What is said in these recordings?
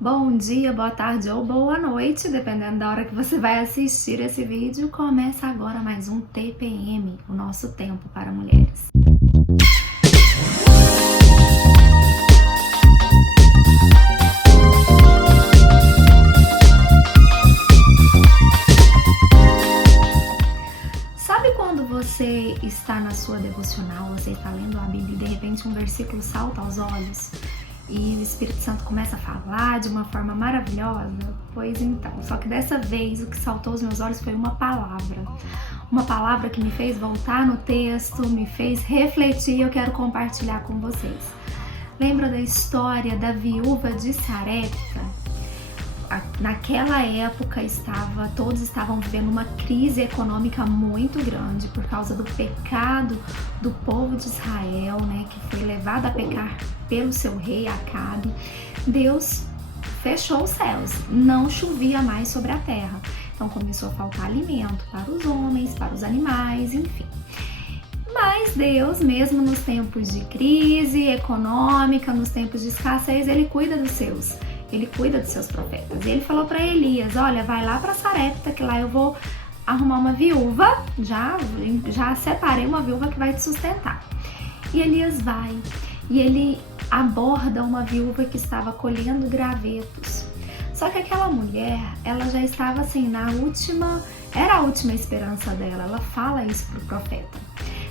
Bom dia, boa tarde ou boa noite, dependendo da hora que você vai assistir esse vídeo. Começa agora mais um TPM, o nosso tempo para mulheres. Sabe quando você está na sua devocional, você está lendo a Bíblia e de repente um versículo salta aos olhos? E o Espírito Santo começa a falar de uma forma maravilhosa? Pois então, só que dessa vez o que saltou aos meus olhos foi uma palavra que me fez voltar no texto, me fez refletir e eu quero compartilhar com vocês. Lembra da história da viúva de Sarepta? Naquela época todos estavam vivendo uma crise econômica muito grande por causa do pecado do povo de Israel, né, que foi levado a pecar pelo seu rei Acabe. Deus fechou os céus, não chovia mais sobre a terra, então começou a faltar alimento para os homens, para os animais, enfim. Mas Deus, mesmo nos tempos de crise econômica, nos tempos de escassez, Ele cuida dos seus profetas. E Ele falou para Elias, olha, vai lá para Sarepta, que lá eu vou arrumar uma viúva, já separei uma viúva que vai te sustentar. E Elias vai, e ele aborda uma viúva que estava colhendo gravetos. Só que aquela mulher, ela já estava assim, era a última esperança dela. Ela fala isso pro profeta.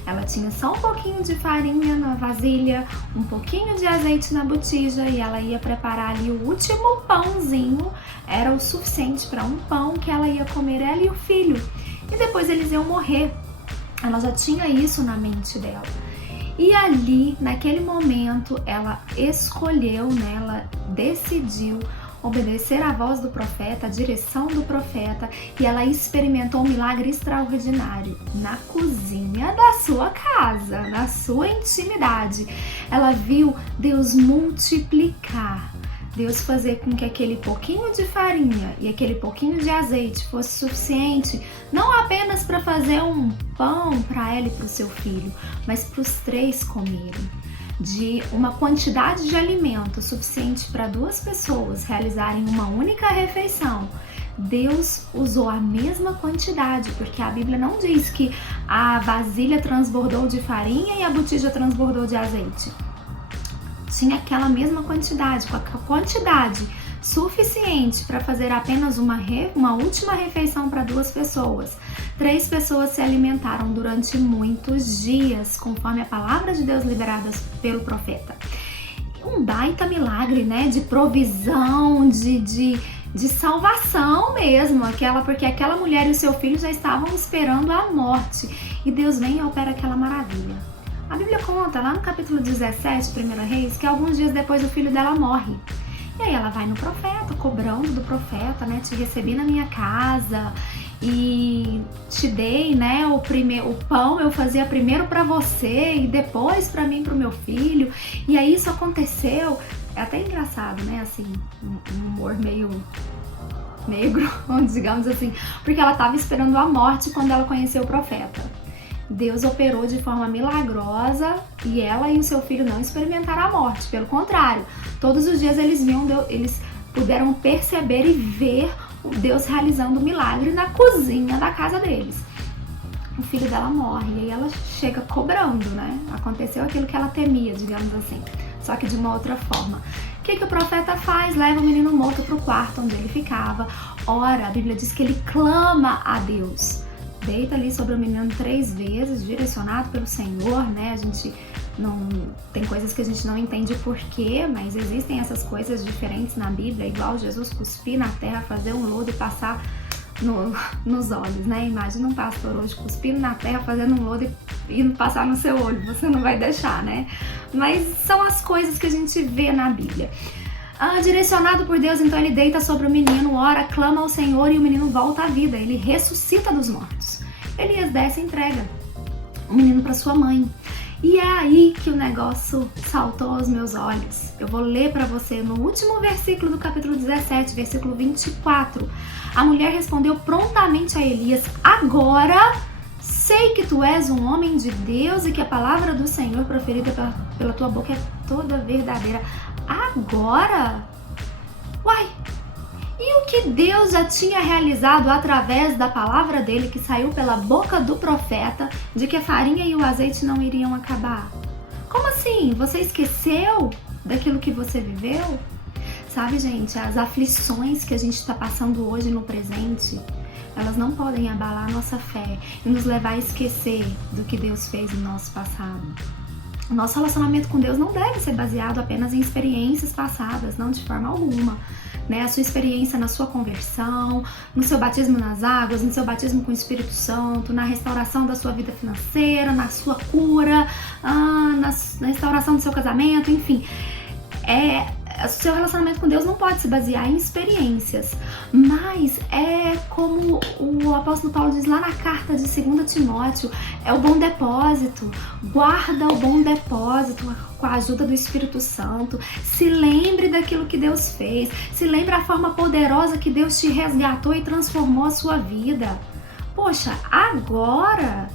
Ela tinha só um pouquinho de farinha na vasilha, um pouquinho de azeite na botija e ela ia preparar ali o último pãozinho. Era o suficiente para um pão que ela ia comer, ela e o filho. E depois eles iam morrer. Ela já tinha isso na mente dela. E ali, naquele momento, ela escolheu, né, ela decidiu obedecer à voz do profeta, a direção do profeta, e ela experimentou um milagre extraordinário na cozinha da sua casa, na sua intimidade. Ela viu Deus multiplicar, Deus fazer com que aquele pouquinho de farinha e aquele pouquinho de azeite fosse suficiente, não apenas para fazer um pão para ela e para o seu filho, mas para os três comerem. De uma quantidade de alimento suficiente para 2 pessoas realizarem uma única refeição. Deus usou a mesma quantidade, porque a Bíblia não diz que a vasilha transbordou de farinha e a botija transbordou de azeite. Tinha aquela mesma quantidade, com a quantidade suficiente para fazer apenas uma última refeição para 2 pessoas. 3 pessoas se alimentaram durante muitos dias, conforme a palavra de Deus liberada pelo profeta. Um baita milagre, né? De provisão, de salvação mesmo, porque aquela mulher e o seu filho já estavam esperando a morte. E Deus vem e opera aquela maravilha. A Bíblia conta lá no capítulo 17, 1 Reis, que alguns dias depois o filho dela morre. E aí ela vai no profeta, cobrando do profeta, né? Te recebi na minha casa e te dei, né? O pão eu fazia primeiro para você e depois para mim, para o meu filho. E aí isso aconteceu. É até engraçado, né? Assim, um humor meio negro, digamos assim, porque ela estava esperando a morte quando ela conheceu o profeta. Deus operou de forma milagrosa e ela e o seu filho não experimentaram a morte. Pelo contrário, todos os dias eles puderam perceber e ver Deus realizando um milagre na cozinha da casa deles. O filho dela morre e aí ela chega cobrando, né? Aconteceu aquilo que ela temia, digamos assim, só que de uma outra forma. O que o profeta faz? Leva o menino morto para o quarto onde ele ficava. Ora, a Bíblia diz que ele clama a Deus. Deita ali sobre o menino 3 vezes, direcionado pelo Senhor, né? A gente não tem coisas que a gente não entende porquê, mas existem essas coisas diferentes na Bíblia, igual Jesus cuspir na terra, fazer um lodo e passar nos olhos, né? Imagina um pastor hoje cuspindo na terra, fazendo um lodo e passar no seu olho, você não vai deixar, né? Mas são as coisas que a gente vê na Bíblia. Direcionado por Deus, então ele deita sobre o menino, ora, clama ao Senhor e o menino volta à vida, ele ressuscita dos mortos. Elias desce e entrega o menino para sua mãe. E é aí que o negócio saltou aos meus olhos. Eu vou ler para você no último versículo do capítulo 17, versículo 24. A mulher respondeu prontamente a Elias, agora sei que tu és um homem de Deus e que a palavra do Senhor proferida pela tua boca é toda verdadeira. Agora? Uai, e o que Deus já tinha realizado através da palavra dele que saiu pela boca do profeta de que a farinha e o azeite não iriam acabar? Como assim? Você esqueceu daquilo que você viveu? Sabe, gente, as aflições que a gente está passando hoje no presente, elas não podem abalar a nossa fé e nos levar a esquecer do que Deus fez no nosso passado. O nosso relacionamento com Deus não deve ser baseado apenas em experiências passadas, não de forma alguma. Né? A sua experiência na sua conversão, no seu batismo nas águas, no seu batismo com o Espírito Santo, na restauração da sua vida financeira, na sua cura, na restauração do seu casamento, enfim. O seu relacionamento com Deus não pode se basear em experiências, mas é como o apóstolo Paulo diz lá na carta de 2 Timóteo, é o bom depósito. Guarda o bom depósito com a ajuda do Espírito Santo. Se lembre daquilo que Deus fez, se lembre a forma poderosa que Deus te resgatou e transformou a sua vida. Poxa, agora...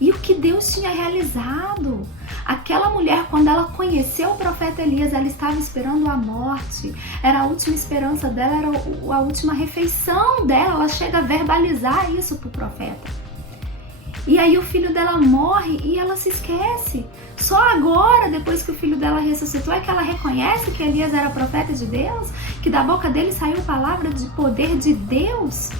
E o que Deus tinha realizado? Aquela mulher, quando ela conheceu o profeta Elias, ela estava esperando a morte. Era a última esperança dela, era a última refeição dela. Ela chega a verbalizar isso para o profeta. E aí o filho dela morre e ela se esquece. Só agora, depois que o filho dela ressuscitou, é que ela reconhece que Elias era profeta de Deus, que da boca dele saiu palavra de poder de Deus.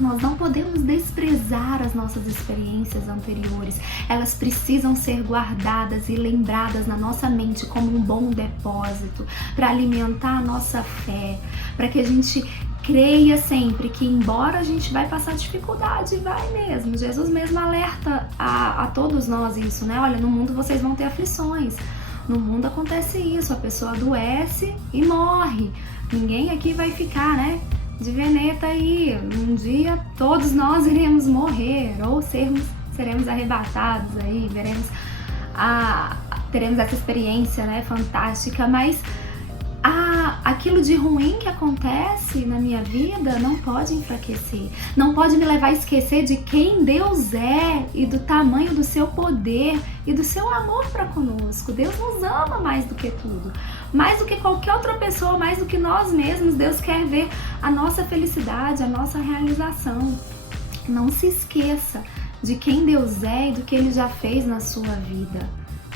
Nós não podemos desprezar as nossas experiências anteriores. Elas precisam ser guardadas e lembradas na nossa mente como um bom depósito para alimentar a nossa fé, para que a gente creia sempre que, embora a gente vai passar dificuldade, vai mesmo. Jesus mesmo alerta a todos nós isso, né? Olha, no mundo vocês vão ter aflições. No mundo acontece isso, a pessoa adoece e morre. Ninguém aqui vai ficar, né, de veneta aí. Um dia todos nós iremos morrer ou seremos arrebatados aí, teremos essa experiência, né, fantástica, mas aquilo de ruim que acontece na minha vida não pode enfraquecer, não pode me levar a esquecer de quem Deus é e do tamanho do seu poder e do seu amor para conosco. Deus nos ama mais do que tudo, mais do que qualquer outra pessoa, mais do que nós mesmos. Deus quer ver a nossa felicidade, a nossa realização. Não se esqueça de quem Deus é e do que Ele já fez na sua vida,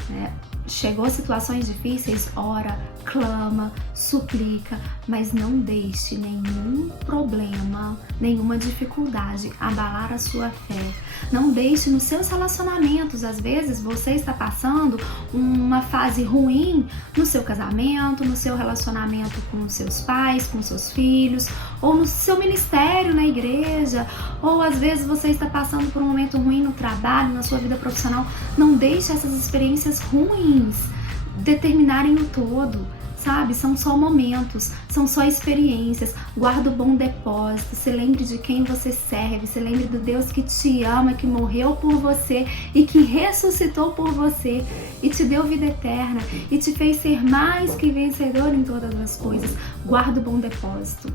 né? Chegou situações difíceis, ora, clama, suplica, mas não deixe nenhum problema, nenhuma dificuldade abalar a sua fé. Não deixe nos seus relacionamentos. Às vezes você está passando uma fase ruim no seu casamento, no seu relacionamento com os seus pais, com os seus filhos, ou no seu ministério na igreja, ou às vezes você está passando por um momento ruim no trabalho, na sua vida profissional. Não deixe essas experiências ruins determinarem o todo, sabe? São só momentos, são só experiências. Guarda o bom depósito, se lembre de quem você serve, se lembre do Deus que te ama, que morreu por você e que ressuscitou por você e te deu vida eterna e te fez ser mais que vencedor em todas as coisas. Guarda o bom depósito.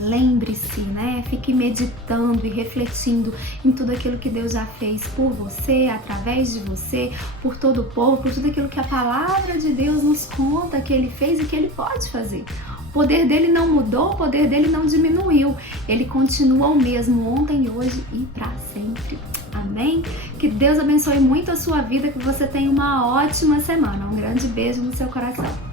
Lembre-se, né? Fique meditando e refletindo em tudo aquilo que Deus já fez por você, através de você, por todo o povo, por tudo aquilo que a palavra de Deus nos conta que Ele fez e que Ele pode fazer. O poder dele não mudou, o poder dele não diminuiu. Ele continua o mesmo ontem, hoje e para sempre. Amém? Que Deus abençoe muito a sua vida, que você tenha uma ótima semana. Um grande beijo no seu coração.